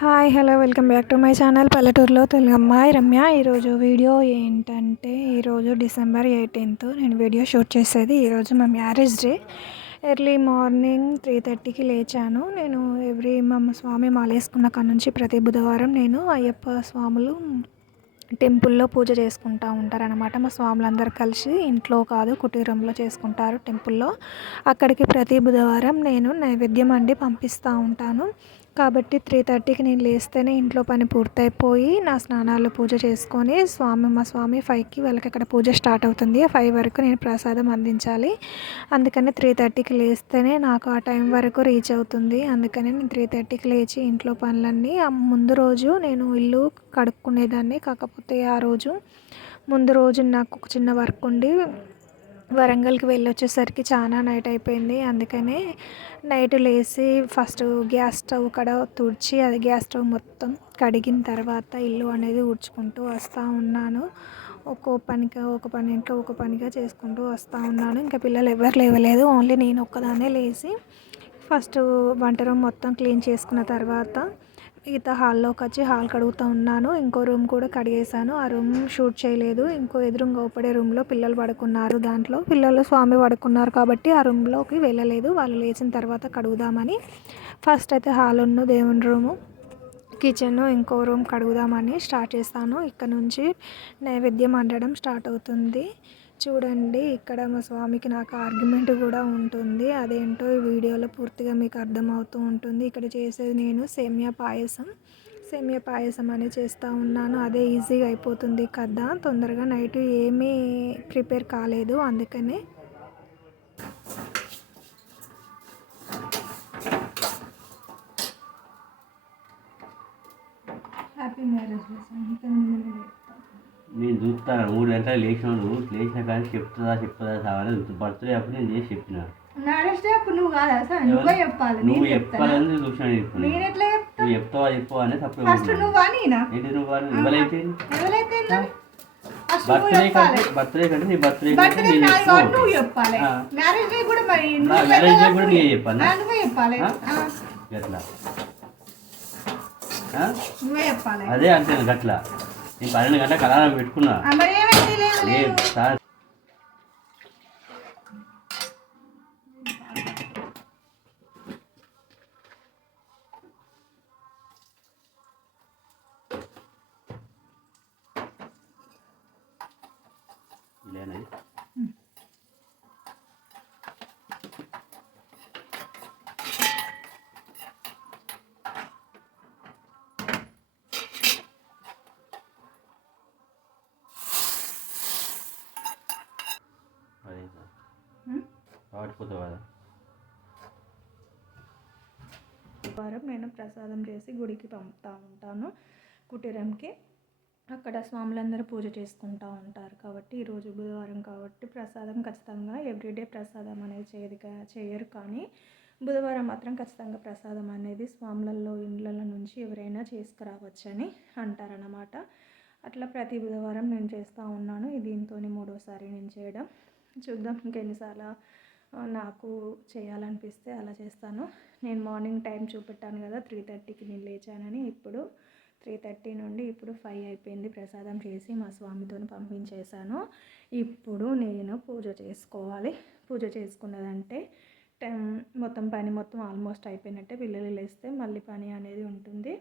Hi hello welcome back to my channel పల్లెటూరులో తెలుగు అమ్మాయి రమ్య. ఈరోజు వీడియో ఏంటంటే ఈరోజు డిసెంబర్ 18 నేను వీడియో షూట్ చేసేది. ఈరోజు మా మ్యారేజ్ డే. ఎర్లీ మార్నింగ్ 3:30కి లేచాను. నేను మా స్వామి మాలేసుకున్న కాడ నుంచి ప్రతి బుధవారం నేను అయ్యప్ప స్వాములు టెంపుల్లో పూజ చేసుకుంటూ ఉంటారనమాట. మా స్వాములందరూ కలిసి ఇంట్లో కాదు కుటీరంలో చేసుకుంటారు టెంపుల్లో. అక్కడికి ప్రతి బుధవారం నేను నైవేద్యం వండి పంపిస్తూ ఉంటాను. కాబట్టి 3:30కి నేను లేస్తేనే ఇంట్లో పని పూర్తయిపోయి నా స్నానాలు పూజ చేసుకొని మా స్వామి 5కి వాళ్ళకి అక్కడ పూజ స్టార్ట్ అవుతుంది. 5 వరకు నేను ప్రసాదం అందించాలి. అందుకని 3:30కి లేస్తేనే నాకు ఆ టైం వరకు రీచ్ అవుతుంది. అందుకని నేను 3:30కి లేచి ఇంట్లో పనులన్నీ ముందు రోజు నేను ఇల్లు కడుక్కునేదాన్ని. కాకపోతే ఆ రోజు ముందు రోజు నాకు ఒక చిన్న వర్క్ ఉండి వరంగల్కి వెళ్ళొచ్చేసరికి చాలా నైట్ అయిపోయింది. అందుకనే నైట్ లేచి ఫస్ట్ గ్యాస్ స్టవ్ కడ తుడిచి అది గ్యాస్ స్టవ్ మొత్తం కడిగిన తర్వాత ఇల్లు అనేది ఊడ్చుకుంటూ వస్తూ ఉన్నాను. ఒక పనిగా చేసుకుంటూ వస్తూ ఉన్నాను. ఇంకా పిల్లలు ఎవరు లేవలేదు, ఓన్లీ నేను ఒక్కదాన్నే లేచి ఫస్ట్ వంట రూమ్ మొత్తం క్లీన్ చేసుకున్న తర్వాత మిగతా హాల్లోకి వచ్చి హాల్ కడుగుతూ ఉన్నాను. ఇంకో రూమ్ కూడా కడిగేశాను. ఆ రూమ్ షూట్ చేయలేదు. ఇంకో ఎదురుగా ఊపడే రూమ్లో పిల్లలు పడుకున్నారు. దాంట్లో పిల్లలు స్వామి పడుకున్నారు కాబట్టి ఆ రూమ్లోకి వెళ్ళలేదు. వాళ్ళు లేచిన తర్వాత కడుగుదామని ఫస్ట్ అయితే హాల్ దేవుని రూము, కిచెన్, ఇంకో రూమ్ కడుగుదామని స్టార్ట్ చేస్తాను. ఇక్కడ నుంచి నైవేద్యం వండడం స్టార్ట్ అవుతుంది. చూడండి, ఇక్కడ మా స్వామికి నాకు ఆర్గ్యుమెంట్ కూడా ఉంటుంది. అదేంటో ఈ వీడియోలో పూర్తిగా మీకు అర్థమవుతూ ఉంటుంది. ఇక్కడ చేసేది నేను సేమియా పాయసం అని చేస్తూ ఉన్నాను. అదే ఈజీగా అయిపోతుంది కదా. తొందరగా నైట్ ఏమీ ప్రిపేర్ కాలేదు, అందుకనే హ్యాపీ మ్యారేజ్ నేను చూస్తాను 3 గంటలకు లేచిన కానీ చెప్తుందా సావాలి. బర్త్డే అప్పుడు నేను చేసి చెప్పిన మ్యారేజ్ డే అప్పుడు నువ్వు కాదా సార్, నువ్వే చెప్పాలి. నువ్వు చెప్పాలని చూసినా నేను ఎట్లా చెప్తా? నువ్వు చెప్తావా అని తప్ప ఫస్ట్ నువ్వా నేనా? ఏంటి నువ్వు ఎవరైతే బర్త్డే కంటే నీ బర్త్డే నువ్వు చెప్పాలి. మ్యారేజ్ డే కూడా మరి మ్యారేజ్ డే కూడా నేను చెప్పాను. నువ్వే చెప్పాలి. గట్లా నువ్వే చెప్పాలి. అదే అంతే గట్లా. నేను 12 గంటలకు అలారం పెట్టుకున్నా. సార్ లేనా వాడిపోతావు కదా. వారం నేను ప్రసాదం చేసి గుడికి పంపుతూ ఉంటాను కుటీరంకి. అక్కడ స్వాములందరూ పూజ చేసుకుంటూ ఉంటారు కాబట్టి ఈరోజు బుధవారం కాబట్టి ప్రసాదం ఖచ్చితంగా ఎవ్రీడే ప్రసాదం అనేది చేయరు, కానీ బుధవారం మాత్రం ఖచ్చితంగా ప్రసాదం అనేది స్వాములలో ఇండ్ల నుంచి ఎవరైనా చేసుకురావచ్చని అంటారన్నమాట. అట్లా ప్రతి బుధవారం నేను చేస్తూ ఉన్నాను. దీంతో 3వసారి నేను చేయడం. చూద్దాం ఇంకెన్నిసార్లు నాకు చేయాలనిపిస్తే అలా చేస్తాను. నేను మార్నింగ్ టైం చూపెట్టాను కదా 3:30కి నేను లేచానని. ఇప్పుడు 3:30 నుండి ఇప్పుడు 5 అయిపోయింది. ప్రసాదం చేసి మా స్వామితో పంపించేశాను. ఇప్పుడు నేను పూజ చేసుకోవాలి. పూజ చేసుకున్నదంటే పని మొత్తం ఆల్మోస్ట్ అయిపోయినట్టే. పిల్లలు లేస్తే మళ్ళీ పని అనేది ఉంటుంది.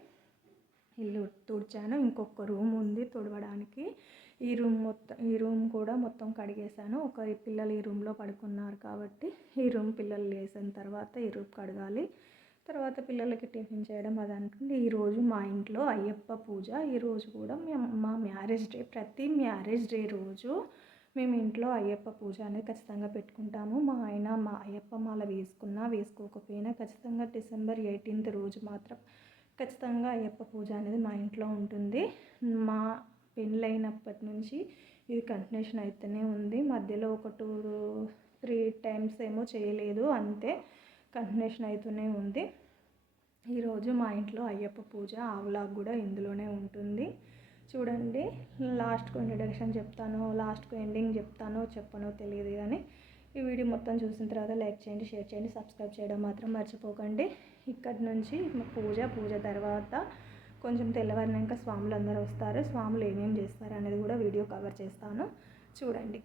ఇల్లు తుడిచాను. ఇంకొక రూమ్ ఉంది తుడవడానికి. ఈ రూమ్ కూడా మొత్తం కడిగేశాను. పిల్లలు ఈ రూమ్లో పడుకున్నారు కాబట్టి ఈ రూమ్ పిల్లలు లేచిన తర్వాత ఈ రూమ్ కడగాలి. తర్వాత పిల్లలకి టిఫిన్ చేయడం అదంటుంది. ఈరోజు మా ఇంట్లో అయ్యప్ప పూజ. ఈరోజు కూడా మా మ్యారేజ్ డే. ప్రతి మ్యారేజ్ డే రోజు మేము ఇంట్లో అయ్యప్ప పూజ అనేది ఖచ్చితంగా పెట్టుకుంటాము. మా అయ్యప్ప మాల వేసుకోకపోయినా ఖచ్చితంగా డిసెంబర్ 18 రోజు మాత్రం ఖచ్చితంగా అయ్యప్ప పూజ అనేది మా ఇంట్లో ఉంటుంది. మా పెళ్ళైనప్పటి నుంచి ఇది కంటిన్యూషన్ అయితేనే ఉంది. మధ్యలో ఒక 2-3 టైమ్స్ ఏమో చేయలేదు, అంతే. కంటిన్యూషన్ అవుతూనే ఉంది. ఈరోజు మా ఇంట్లో అయ్యప్ప పూజ. ఆ వ్లాగ్ కూడా ఇందులోనే ఉంటుంది. చూడండి, లాస్ట్కు ఇంట్రడక్షన్ చెప్తాను, లాస్ట్కు ఎండింగ్ చెప్పనో తెలియదు, కానీ ఈ వీడియో మొత్తం చూసిన తర్వాత లైక్ చేయండి, షేర్ చేయండి, సబ్స్క్రైబ్ చేయడం మాత్రం మర్చిపోకండి. ఇక్కడి నుంచి పూజ తర్వాత కొంచెం తెల్లవారినాక స్వాములు అందరూ వస్తారు. స్వాములు ఏమేమి చేస్తారు అనేది కూడా వీడియో కవర్ చేస్తాను, చూడండి.